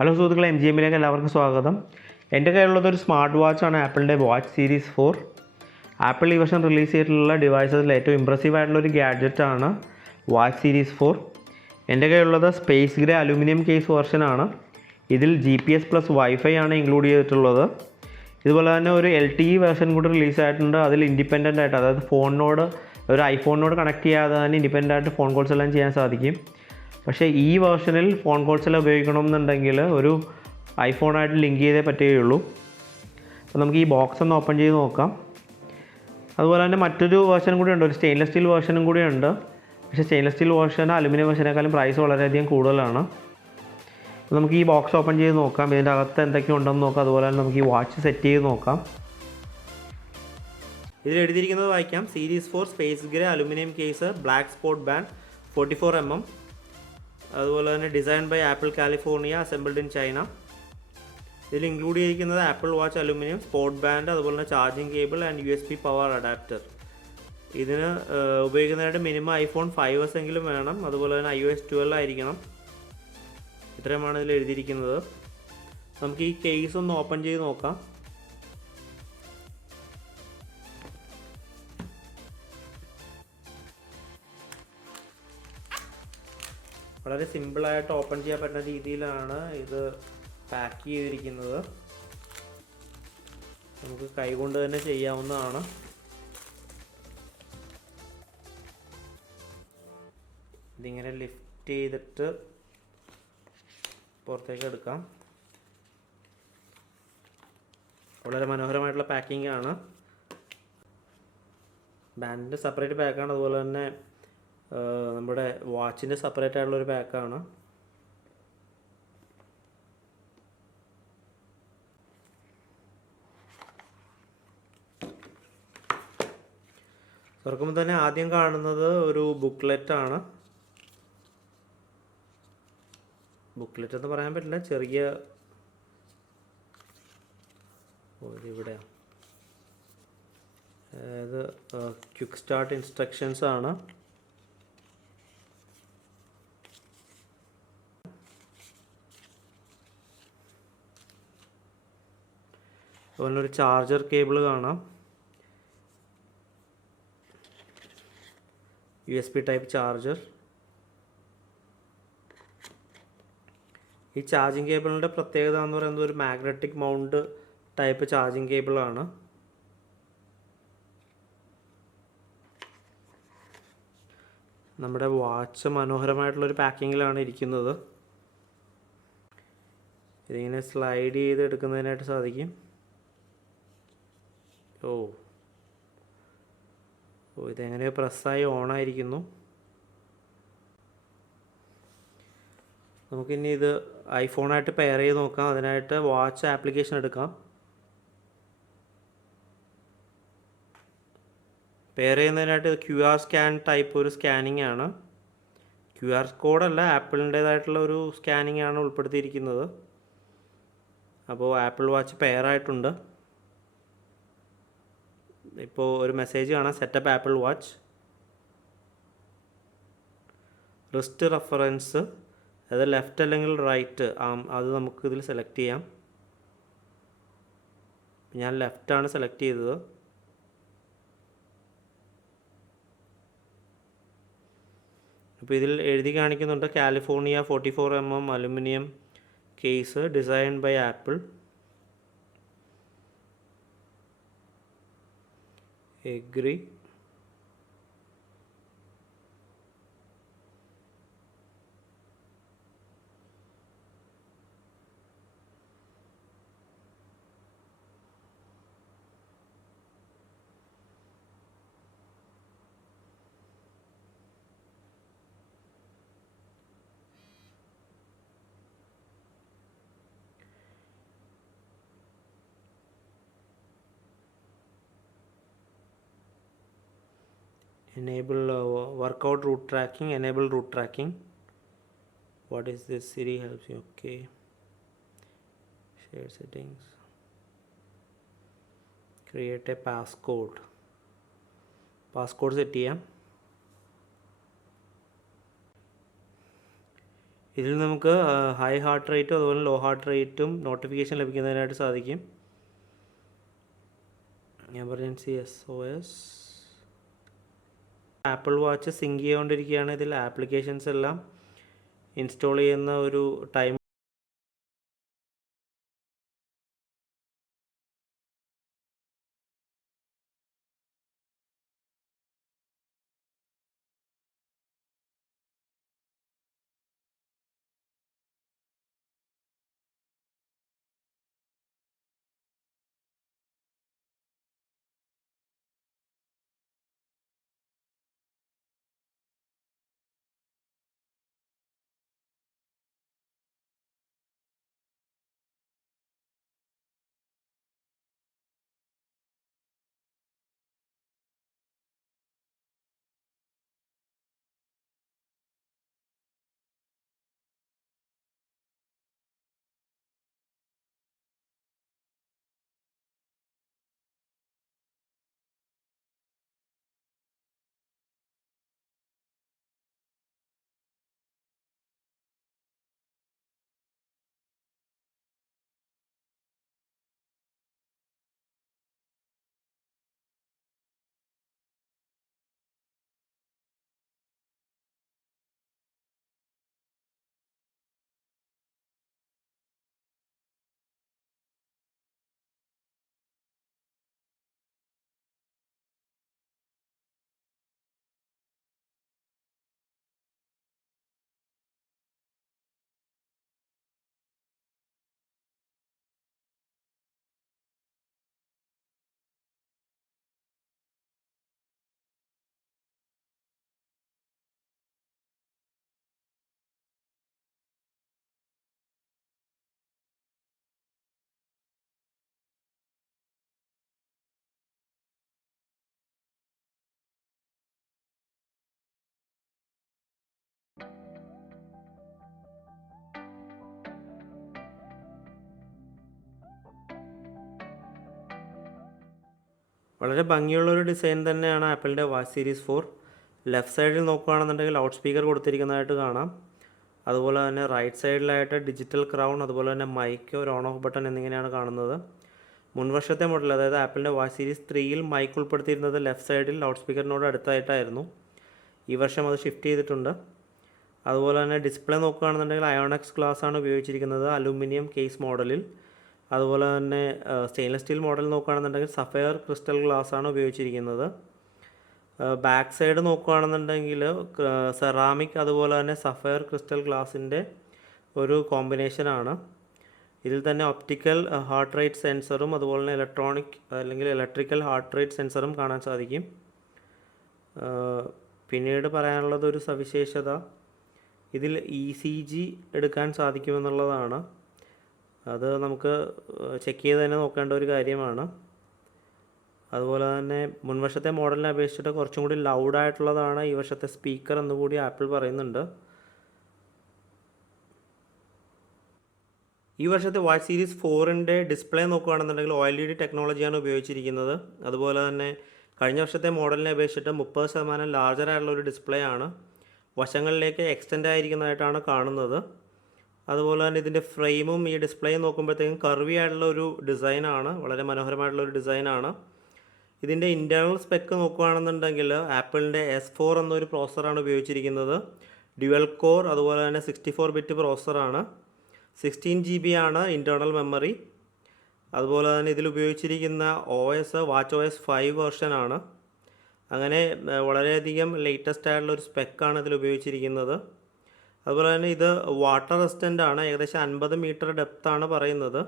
Hello സുഹൃത്തുക്കളെ, MGMലേക്ക് എല്ലാവർക്കും സ്വാഗതം. എൻ്റെ കയ്യിലുള്ളതൊരു സ്മാർട്ട് വാച്ചാണ്, ആപ്പിളിൻ്റെ വാച്ച് സീരീസ് 4. ആപ്പിൾ ഈ വർഷം റിലീസ് ചെയ്തിട്ടുള്ള ഡിവൈസസിൽ ഏറ്റവും ഇമ്പ്രസീവ് ആയിട്ടുള്ളൊരു ഗാഡ്ജറ്റാണ് വാച്ച് സീരീസ് 4. എൻ്റെ കയ്യിലുള്ളത് സ്പേസ് ഗ്രേ അലുമിനിയം കേസ് വെർഷനാണ്. ഇതിൽ GPS പ്ലസ് വൈഫൈ ആണ് ഇൻക്ലൂഡ് ചെയ്തിട്ടുള്ളത്. ഇതുപോലെ തന്നെ ഒരു LTE വെർഷൻ കൂടി റിലീസായിട്ടുണ്ട്. അതിൽ ഇൻഡിപെൻഡൻ്റ് ആയിട്ട്, അതായത് ഫോണിനോട്, ഒരു ഐഫോണിനോട് കണക്ട് ചെയ്യാതെ തന്നെ ഇൻഡിപെൻഡൻ്റ് ആയിട്ട് ഫോൺ കോൾസ് എല്ലാം ചെയ്യാൻ സാധിക്കും. പക്ഷേ ഈ വേർഷനിൽ ഫോൺ കോൾസെല്ലാം ഉപയോഗിക്കണമെന്നുണ്ടെങ്കിൽ ഒരു ഐഫോണായിട്ട് ലിങ്ക് ചെയ്തേ പറ്റുകയുള്ളൂ. അപ്പോൾ നമുക്ക് ഈ ബോക്സ് ഒന്ന് ഓപ്പൺ ചെയ്ത് നോക്കാം. അതുപോലെ തന്നെ മറ്റൊരു വേർഷനും കൂടി ഉണ്ട്, ഒരു സ്റ്റെയിൻലെസ് സ്റ്റീൽ വേർഷനും കൂടി ഉണ്ട്. പക്ഷേ സ്റ്റെയിൻലെസ് സ്റ്റീൽ വേർഷൻ അലുമിനിയം വേർഷനേക്കാളും പ്രൈസ് വളരെയധികം കൂടുതലാണ്. അപ്പോൾ നമുക്ക് ഈ ബോക്സ് ഓപ്പൺ ചെയ്ത് നോക്കാം, ഇതിൻ്റെ അകത്ത് എന്തൊക്കെ ഉണ്ടെന്ന് നോക്കാം. അതുപോലെ തന്നെ നമുക്ക് ഈ വാച്ച് സെറ്റ് ചെയ്ത് നോക്കാം. ഇതിൽ എഴുതിയിരിക്കുന്നത് വായിക്കാം: series 4 space grey aluminium case, black sport band, 44mm. അതുപോലെ തന്നെ design by Apple California, assembled in China. ഇതിൽ ഇൻക്ലൂഡ് ചെയ്തിരിക്കുന്നത് Apple watch aluminium, sport band, അതുപോലെ തന്നെ charging cable and USB power adapter. ഇതിന് ഉപയോഗിക്കുന്നതായിട്ട് മിനിമം iPhone 5s എങ്കിലും വേണം. അതുപോലെ തന്നെ iOS 12 ആയിരിക്കണം. ഇത്രയുമാണ് ഇതിൽ എഴുതിയിരിക്കുന്നത്. നമുക്ക് ഈ കേസ് ഒന്ന് ഓപ്പൺ ചെയ്ത് നോക്കാം. വളരെ സിമ്പിളായിട്ട് ഓപ്പൺ ചെയ്യാൻ പറ്റുന്ന രീതിയിലാണ് ഇത് പാക്ക് ചെയ്തിരിക്കുന്നത്. നമുക്ക് കൈകൊണ്ട് തന്നെ ചെയ്യാവുന്നതാണ്. ഇതിങ്ങനെ ലിഫ്റ്റ് ചെയ്തിട്ട് പുറത്തേക്ക് എടുക്കാം. വളരെ മനോഹരമായിട്ടുള്ള പാക്കിംഗ് ആണ്. ബാൻഡിൻ്റെ സെപ്പറേറ്റ് പാക്കാണ്. അതുപോലെ തന്നെ നമ്മുടെ വാച്ചിൻ്റെ സെപ്പറേറ്റ് ആയിട്ടുള്ളൊരു പാക്കാണ്. തുറക്കുമ്പോൾ തന്നെ ആദ്യം കാണുന്നത് ഒരു ബുക്ക്ലെറ്റാണ്. ബുക്ക്ലെറ്റ് എന്ന് പറയാൻ പറ്റില്ല, ചെറിയ ഇതിവിടെയാണ്. അതായത് ക്വിക്ക് സ്റ്റാർട്ട് ഇൻസ്ട്രക്ഷൻസ് ആണ്. അതുപോലെ ഒരു ചാർജർ കേബിൾ കാണാം, USB ടൈപ്പ് ചാർജർ. ഈ ചാർജിങ് കേബിളിൻ്റെ പ്രത്യേകത എന്ന് പറയുന്നത് ഒരു മാഗ്നറ്റിക് മൗണ്ട് ടൈപ്പ് ചാർജിങ് കേബിളാണ്. നമ്മുടെ വാച്ച് മനോഹരമായിട്ടുള്ളൊരു പാക്കിങ്ങിലാണ് ഇരിക്കുന്നത്. ഇതിങ്ങനെ സ്ലൈഡ് ചെയ്ത് എടുക്കുന്നതിനായിട്ട് സാധിക്കും. ഓ ഇതെങ്ങനെയോ പ്രസ്സായി ഓണായിരിക്കുന്നു. നമുക്കിനി ഇത് ഐഫോണായിട്ട് പെയർ ചെയ്ത് നോക്കാം. അതിനായിട്ട് വാച്ച് ആപ്ലിക്കേഷൻ എടുക്കാം. പെയർ ചെയ്യുന്നതിനായിട്ട് QR സ്കാൻ ടൈപ്പ് ഒരു സ്കാനിങ് ആണ്. QR കോഡല്ല, ആപ്പിളിൻ്റേതായിട്ടുള്ള ഒരു സ്കാനിങ് ആണ് ഉൾപ്പെടുത്തിയിരിക്കുന്നത്. അപ്പോൾ ആപ്പിൾ വാച്ച് പെയർ ആയിട്ടുണ്ട്. ഇപ്പോൾ ഒരു മെസ്സേജ് കാണാം: setup apple watch. Wrist reference, അത് ലെഫ്റ്റ് അല്ലെങ്കിൽ റൈറ്റ്, അത് നമുക്ക് ഇതിൽ സെലക്ട് ചെയ്യാം. ഞാൻ ലെഫ്റ്റാണ് സെലക്ട് ചെയ്തത്. അപ്പോൾ ഇതിൽ എഴുതി കാണിക്കുന്നുണ്ട് California 44mm aluminium case, design by Apple. Agree. Enable workout route tracking, enable route tracking. What is this? Siri helps you. Okay. Share settings. Create a passcode. Passcode set ചെയ്യാം. ഇതിൽ നമുക്ക് ഹൈ ഹാർട്ട് റേറ്റും അതുപോലെ low heart റേറ്റും notification ലഭിക്കുന്നതിനായിട്ട് സാധിക്കും. Emergency SOS. Apple watch sync ചെയ്തുകൊണ്ടിരിക്കുകയാണ്. ഇതിൽ ആപ്ലിക്കേഷൻസ് എല്ലാം ഇൻസ്റ്റാൾ ചെയ്യുന്ന ഒരു ടൈം. വളരെ ഭംഗിയുള്ളൊരു ഡിസൈൻ തന്നെയാണ് ആപ്പിളിൻ്റെ വാച്ച് സീരീസ് 4. ലെഫ്റ്റ് സൈഡിൽ നോക്കുകയാണെന്നുണ്ടെങ്കിൽ ലൗഡ് സ്പീക്കർ കൊടുത്തിരിക്കുന്നതായിട്ട് കാണാം. അതുപോലെ തന്നെ റൈറ്റ് സൈഡിലായിട്ട് ഡിജിറ്റൽ ക്രൗൺ, അതുപോലെ തന്നെ മൈക്ക്, ഒരു ഓൺ ഓഫ് ബട്ടൺ എന്നിങ്ങനെയാണ് കാണുന്നത്. മുൻവർഷത്തെ മോഡൽ, അതായത് ആപ്പിളിൻ്റെ വാച്ച് സീരീസ് 3യിൽ മൈക്ക് ഉൾപ്പെടുത്തിയിരുന്നത് ലെഫ്റ്റ് സൈഡിൽ ലൗഡ് സ്പീക്കറിനോട് അടുത്തായിട്ടായിരുന്നു. ഈ വർഷം അത് ഷിഫ്റ്റ് ചെയ്തിട്ടുണ്ട്. അതുപോലെ തന്നെ ഡിസ്പ്ലേ നോക്കുകയാണെന്നുണ്ടെങ്കിൽ അയോണക്സ് ഗ്ലാസ് ആണ് ഉപയോഗിച്ചിരിക്കുന്നത്, അലൂമിനിയം കേസ് മോഡലിൽ. അതുപോലെ തന്നെ സ്റ്റെയിൻലെസ് സ്റ്റീൽ മോഡൽ നോക്കുകയാണെന്നുണ്ടെങ്കിൽ സഫയർ ക്രിസ്റ്റൽ ഗ്ലാസ് ആണ് ഉപയോഗിച്ചിരിക്കുന്നത്. ബാക്ക് സൈഡ് നോക്കുകയാണെന്നുണ്ടെങ്കിൽ സെറാമിക് അതുപോലെ തന്നെ സഫയർ ക്രിസ്റ്റൽ ഗ്ലാസിൻ്റെ ഒരു കോമ്പിനേഷനാണ്. ഇതിൽ തന്നെ ഒപ്റ്റിക്കൽ ഹാർട്ട് റേറ്റ് സെൻസറും അതുപോലെ തന്നെ ഇലക്ട്രിക്കൽ ഹാർട്ട് റേറ്റ് സെൻസറും കാണാൻ സാധിക്കും. പിന്നീട് പറയാനുള്ളത് ഒരു സവിശേഷത, ഇതിൽ ECG എടുക്കാൻ സാധിക്കുമെന്നുള്ളതാണ്. അത് നമുക്ക് ചെക്ക് ചെയ്ത് തന്നെ നോക്കേണ്ട ഒരു കാര്യമാണ്. അതുപോലെ തന്നെ മുൻവർഷത്തെ മോഡലിനെ അപേക്ഷിച്ചിട്ട് കുറച്ചും കൂടി ലൗഡായിട്ടുള്ളതാണ് ഈ വർഷത്തെ സ്പീക്കർ എന്നുകൂടി ആപ്പിൾ പറയുന്നുണ്ട്. ഈ വർഷത്തെ വാച്ച് സീരീസ് 4ൻ്റെ ഡിസ്പ്ലേ നോക്കുകയാണെന്നുണ്ടെങ്കിൽ OLED ടെക്നോളജിയാണ് ഉപയോഗിച്ചിരിക്കുന്നത്. അതുപോലെ തന്നെ കഴിഞ്ഞ വർഷത്തെ മോഡലിനെ അപേക്ഷിച്ചിട്ട് 30% ലാർജറായിട്ടുള്ള ഒരു ഡിസ്പ്ലേ ആണ്. വശങ്ങളിലേക്ക് എക്സ്റ്റെൻഡ് ആയിരിക്കുന്നതായിട്ടാണ് കാണുന്നത്. അതുപോലെ തന്നെ ഇതിൻ്റെ ഫ്രെയിമും ഈ ഡിസ്പ്ലേയും നോക്കുമ്പോഴത്തേക്കും കർവി ആയിട്ടുള്ള ഒരു ഡിസൈനാണ്, വളരെ മനോഹരമായിട്ടുള്ള ഒരു ഡിസൈനാണ്. ഇതിൻ്റെ ഇൻറ്റേർണൽ സ്പെക്ക് നോക്കുകയാണെന്നുണ്ടെങ്കിൽ ആപ്പിളിൻ്റെ S4 എന്നൊരു പ്രോസസ്സറാണ് ഉപയോഗിച്ചിരിക്കുന്നത്. ഡ്യുവൽ കോർ അതുപോലെ തന്നെ 64 ബിറ്റ് പ്രോസസ്സറാണ്. 16 GB ആണ് ഇൻറ്റേർണൽ മെമ്മറി. അതുപോലെ തന്നെ ഇതിൽ ഉപയോഗിച്ചിരിക്കുന്ന OS WatchOS 5 വെർഷനാണ്. അങ്ങനെ വളരെയധികം ലേറ്റസ്റ്റ് ആയിട്ടുള്ള ഒരു സ്പെക്കാണ് ഇതിൽ ഉപയോഗിച്ചിരിക്കുന്നത്. അതുപോലെ തന്നെ ഇത് വാട്ടർ റെസിസ്റ്റൻ്റ് ആണ്. ഏകദേശം 50 മീറ്റർ ഡെപ്താണ് പറയുന്നത്.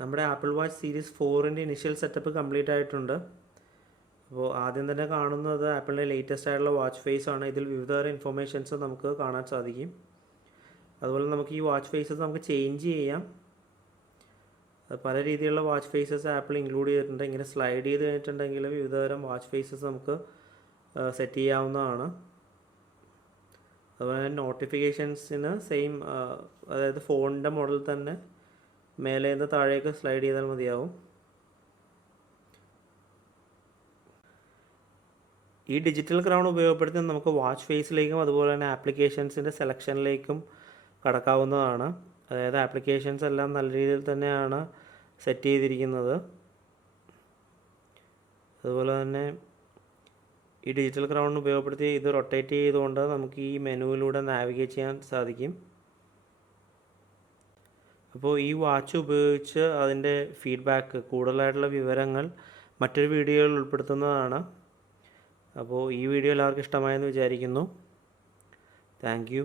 നമ്മുടെ ആപ്പിൾ വാച്ച് സീരീസ് 4ൻ്റെ ഇനിഷ്യൽ സെറ്റപ്പ് കംപ്ലീറ്റ് ആയിട്ടുണ്ട്. അപ്പോൾ ആദ്യം തന്നെ കാണുന്നത് ആപ്പിളിൻ്റെ ലേറ്റസ്റ്റ് ആയിട്ടുള്ള വാച്ച് ഫേസ് ആണ്. ഇതിൽ വിവിധതരം ഇൻഫർമേഷൻസ് നമുക്ക് കാണാൻ സാധിക്കും. അതുപോലെ നമുക്ക് ഈ വാച്ച് ഫേസസ് നമുക്ക് ചേഞ്ച് ചെയ്യാം. അത് പല രീതിയിലുള്ള വാച്ച് ഫേസസ് ആപ്പിൾ ഇൻക്ലൂഡ് ചെയ്തിട്ടുണ്ട്. ഇങ്ങനെ സ്ലൈഡ് ചെയ്ത് കഴിഞ്ഞിട്ടുണ്ടെങ്കിൽ വിവിധതരം വാച്ച് ഫേസസ് നമുക്ക് സെറ്റ് ചെയ്യാവുന്നതാണ്. അതുപോലെ തന്നെ നോട്ടിഫിക്കേഷൻസിന് സെയിം, അതായത് ഫോണിൻ്റെ മോഡൽ തന്നെ മേലേന്ന് താഴേക്ക് സ്ലൈഡ് ചെയ്താൽ മതിയാവും. ഈ ഡിജിറ്റൽ ക്രൗൺ ഉപയോഗപ്പെടുത്തി നമുക്ക് വാച്ച് ഫേസിലേക്കും അതുപോലെ തന്നെ ആപ്ലിക്കേഷൻസിൻ്റെ സെലക്ഷനിലേക്കും കടക്കാവുന്നതാണ്. അതായത് ആപ്ലിക്കേഷൻസ് എല്ലാം നല്ല രീതിയിൽ തന്നെയാണ് സെറ്റ് ചെയ്തിരിക്കുന്നത്. അതുപോലെ തന്നെ ഈ ഡിജിറ്റൽ ക്രൗൺ ഉപയോഗപ്പെടുത്തി ഇത് റൊട്ടേറ്റ് ചെയ്തുകൊണ്ട് നമുക്ക് ഈ മെനുവിലൂടെ നാവിഗേറ്റ് ചെയ്യാൻ സാധിക്കും. അപ്പോൾ ഈ വാച്ച് ഉപയോഗിച്ച് അതിൻ്റെ ഫീഡ്ബാക്ക്, കൂടുതലായിട്ടുള്ള വിവരങ്ങൾ മറ്റൊരു വീഡിയോയിൽ ഉൾപ്പെടുത്തുന്നതാണ്. അപ്പോൾ ഈ വീഡിയോ എല്ലാവർക്കും ഇഷ്ടമായെന്ന് വിചാരിക്കുന്നു. Thank you.